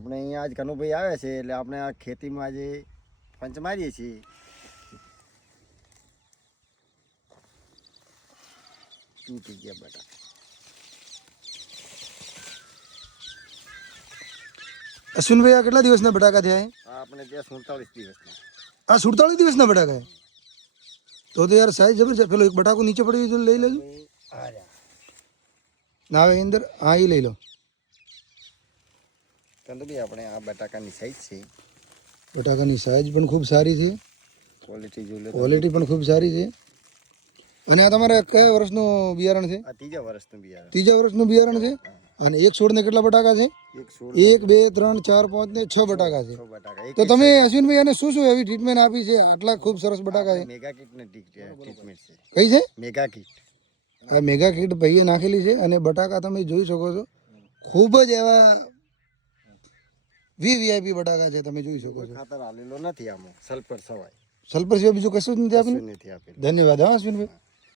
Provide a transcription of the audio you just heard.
આપણે અહીંયા આજ કનુભાઈ આવે છે એટલે આપણે આ ખેતીમાં આજે પંચ મારીએ છીએ. તૂટી ગયા બટા. અશ્વિનભાઈ આ કેટલા દિવસના બટાકા થયા? આ આપણે ત્યાં 47 દિવસના. આ 47 દિવસના બટાકા? તો યાર સાઈઝ જબરજસ્ત. પેલો એક બટાકો નીચે પડી ગયો લઈ લેજો. ના આવે અંદર. હા એ લઈ લો. કનુભાઈ આપણે આ બટાકાની સાઈઝ છે. બટાકાની સાઈઝ પણ ખૂબ સારી છે. ક્વોલિટી જોઈ લો. ક્વોલિટી પણ ખૂબ સારી છે. અને આ તમારે કયા વર્ષનું બિયારણ છે? આ ત્રીજા વર્ષનું બિયારણ. ત્રીજા વર્ષનું બિયારણ છે. અને એક છોડને કેટલા બટાકા છે? એક છોડ 1 2 3 4 5 ને 6 બટાકા છે. 6 બટાકા. તો તમે અશ્વિનભાઈ આને શું શું એવી ટ્રીટમેન્ટ આપી છે? આટલા ખૂબ સરસ બટાકા છે. મેગા કીટની ટ્રીટમેન્ટ છે. કઈ છે? Mega kit. આ મેગા કીટ ભાઈએ નાખેલી છે. અને બટાકા તમે જોઈ શકો છો ખૂબ જ એવા વીઆઈપી બટાકા છે. તમે જોઈ શકો છો. ખાતર આલેલો નથી આમાં. સલ્ફર સવાય. સલ્ફર સિવાય બીજું કશું જ નથી આપેલું. નથી આપેલું. ધન્યવાદ હા અશ્વિનભાઈ.